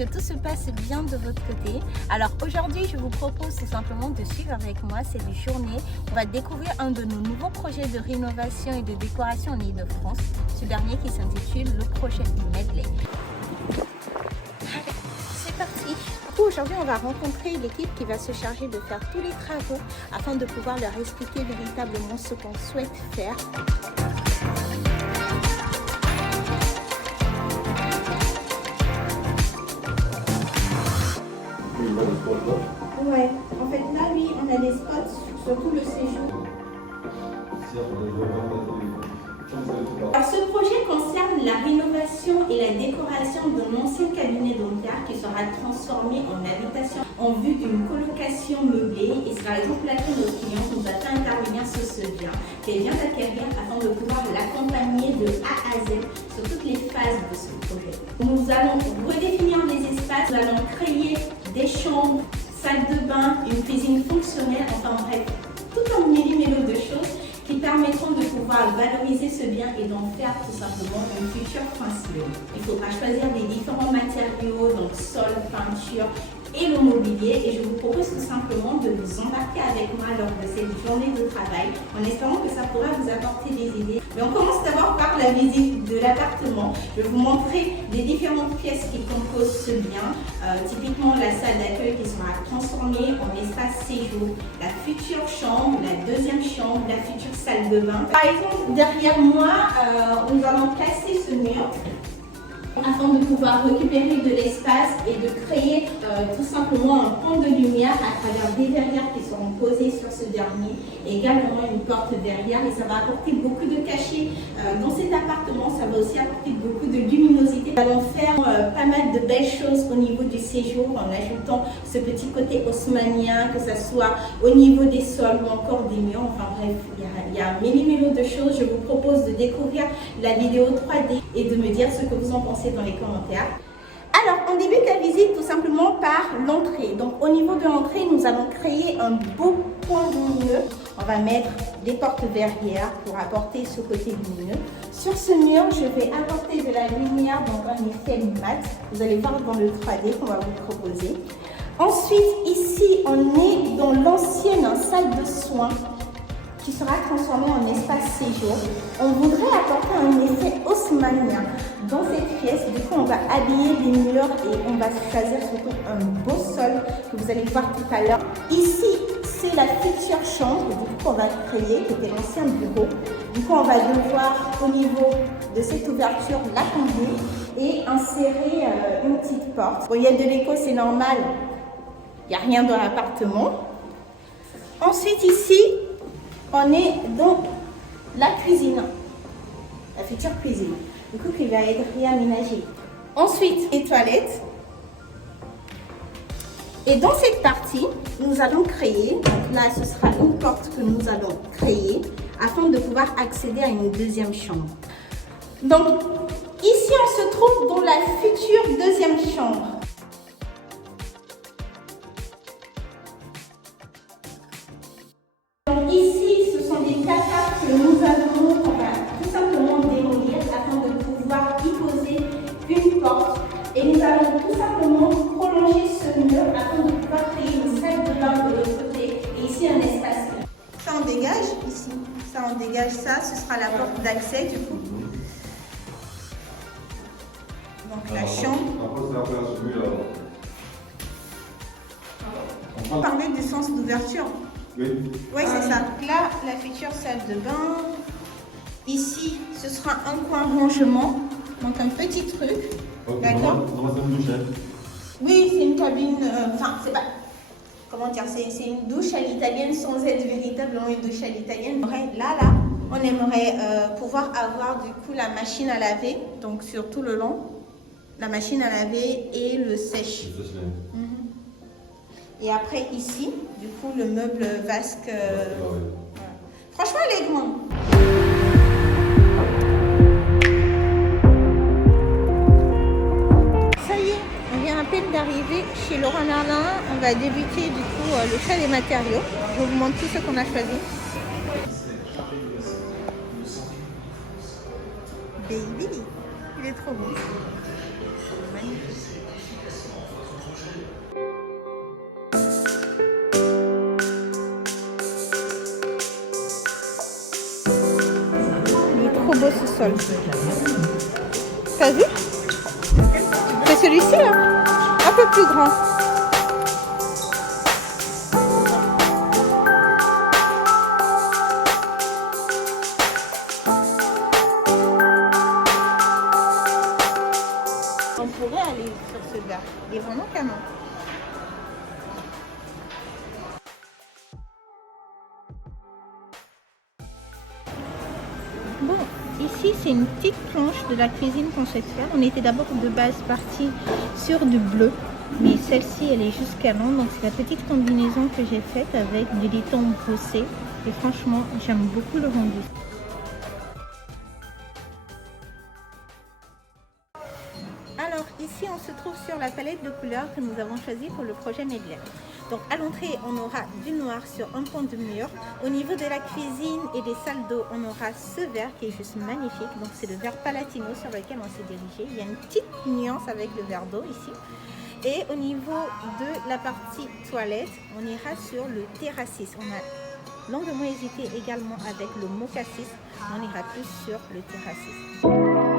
que tout se passe bien de votre côté. Alors aujourd'hui, je vous propose tout simplement de suivre avec moi cette journée. On va découvrir un de nos nouveaux projets de rénovation et de décoration en Ile-de-France. Ce dernier qui s'intitule le projet Medley. Allez, c'est parti. Aujourd'hui, on va rencontrer l'équipe qui va se charger de faire tous les travaux afin de pouvoir leur expliquer véritablement ce qu'on souhaite faire. Ouais, en fait là, oui, on a des spots sur tout le séjour. Alors, ce projet concerne la rénovation et la décoration d'un ancien cabinet dentaire qui sera transformé en habitation en vue d'une colocation meublée. Et c'est par exemple là que nos clients nous a fait intervenir sur ce bien qu'elle vient d'acquérir afin de pouvoir l'accompagner de A à Z sur toutes les phases de ce projet. Nous allons redéfinir les espaces, nous allons créer des chambres, salle de bain, une cuisine fonctionnelle, enfin bref, tout un millimélo de choses qui permettront de pouvoir valoriser ce bien et d'en faire tout simplement une future foncière. Il faudra choisir les différents matériaux, donc sol, peinture et le mobilier, et je vous propose tout simplement de vous embarquer avec moi lors de cette journée de travail en espérant que ça pourra vous apporter des idées. Mais on commence d'abord par la visite de l'appartement. Je vais vous montrer les différentes pièces qui composent ce bien, typiquement la salle d'accueil qui sera transformée en espace séjour, la future chambre, la deuxième chambre, la future salle de bain. Par exemple, derrière moi, nous allons placer ce mur afin de pouvoir récupérer de l'espace et de créer tout simplement un pont de lumière à travers des verrières qui seront posées sur ce dernier, et également une porte derrière, et ça va apporter beaucoup de cachet dans cet appartement. Ça va aussi apporter beaucoup de luminosité. Nous allons faire pas mal de belles choses au niveau du séjour en ajoutant ce petit côté haussmannien, que ce soit au niveau des sols ou encore des murs. Enfin bref, il y a un millimélo de choses. Je vous propose de découvrir la vidéo 3D et de me dire ce que vous en pensez dans les commentaires. Alors, on débute la visite tout simplement par l'entrée. Donc, au niveau de l'entrée, nous allons créer un beau point lumineux. On va mettre des portes verrières pour apporter ce côté lumineux. Sur ce mur, je vais apporter de la lumière, donc un effet mat. Vous allez voir dans le 3D qu'on va vous proposer. Ensuite, ici, on est dans l'ancienne salle de soins qui sera transformée en espace séjour. On voudrait apporter un effet haussmannien dans cette pièce. Du coup, on va habiller les murs et on va choisir surtout un beau sol que vous allez voir tout à l'heure. Ici, c'est la future chambre qu'on va créer, qui était l'ancien bureau. Du coup, on va devoir, au niveau de cette ouverture, la combler et insérer une petite porte. Bon, il y a de l'écho, c'est normal. Il n'y a rien dans l'appartement. Ensuite, ici, on est dans la cuisine, la future cuisine, du coup qui va être réaménagée. Ensuite, les toilettes. Et dans cette partie, nous allons créer, donc là ce sera une porte que nous allons créer afin de pouvoir accéder à une deuxième chambre. Donc ici on se trouve dans la future deuxième chambre. Donc ici, ce sont des placards que nous allons tout simplement démolir afin de pouvoir y poser une porte. Et nous allons tout simplement prolonger ce mur afin de pouvoir créer une salle de bain de l'autre côté et ici un espace. Ça on dégage ici, ça on dégage ça, ce sera la porte d'accès du coup. Donc la chambre. On parlait du sens d'ouverture. Oui, c'est ça. Là, la future salle de bain. Ici, ce sera un coin rangement. Donc, un petit truc. Okay, d'accord. Oui, c'est une cabine. Enfin, c'est pas. Comment dire? C'est une douche à l'italienne sans être véritablement une douche à l'italienne. Là, on aimerait pouvoir avoir du coup la machine à laver. Donc, sur tout le long, la machine à laver et le sèche. Et après ici, du coup, le meuble vasque. Voilà. Franchement, elle est grande. Ça y est, on vient à peine d'arriver chez Leroy Merlin. On va débuter du coup le choix des matériaux. Je vous montre tout ce qu'on a choisi. Baby, il est trop beau. Magnifique. Il est trop beau ce sol. T'as vu? C'est celui-ci là, un peu plus grand. On pourrait aller sur ce verre. Il est vraiment canon. Bon, ici c'est une petite planche de la cuisine qu'on souhaite faire. On était d'abord de base parti sur du bleu, mais celle-ci elle est juste canon. Donc c'est la petite combinaison que j'ai faite avec du laiton brossé. Et franchement, j'aime beaucoup le rendu. Alors ici on se trouve sur la palette de couleurs que nous avons choisie pour le projet Medley. Donc à l'entrée on aura du noir sur un fond de mur. Au niveau de la cuisine et des salles d'eau on aura ce vert qui est juste magnifique. Donc c'est le vert palatino sur lequel on s'est dirigé. Il y a une petite nuance avec le vert d'eau ici. Et au niveau de la partie toilette on ira sur le terrassis. On a longuement hésité également avec le mocassis. On ira plus sur le terrassis.